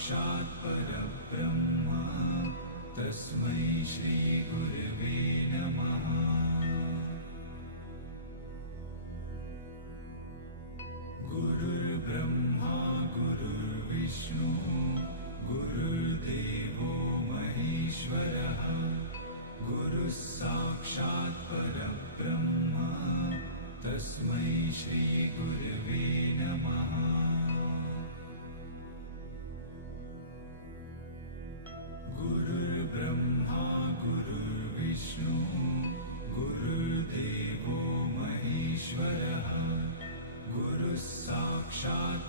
साक्षात् परब्रह्म तस्मै श्री गुरवे नमः। गुरुर्ब्रह्मा गुरुर्विष्णु गुरुर्देवो महेश्वरः गुरुः साक्षात् परब्रह्म तस्मै श्री गुरवे नमः। गुरुर्ब्रह्मा गुरुर्विष्णु गुरुर्देवो महेश्वरः गुरुः साक्षात्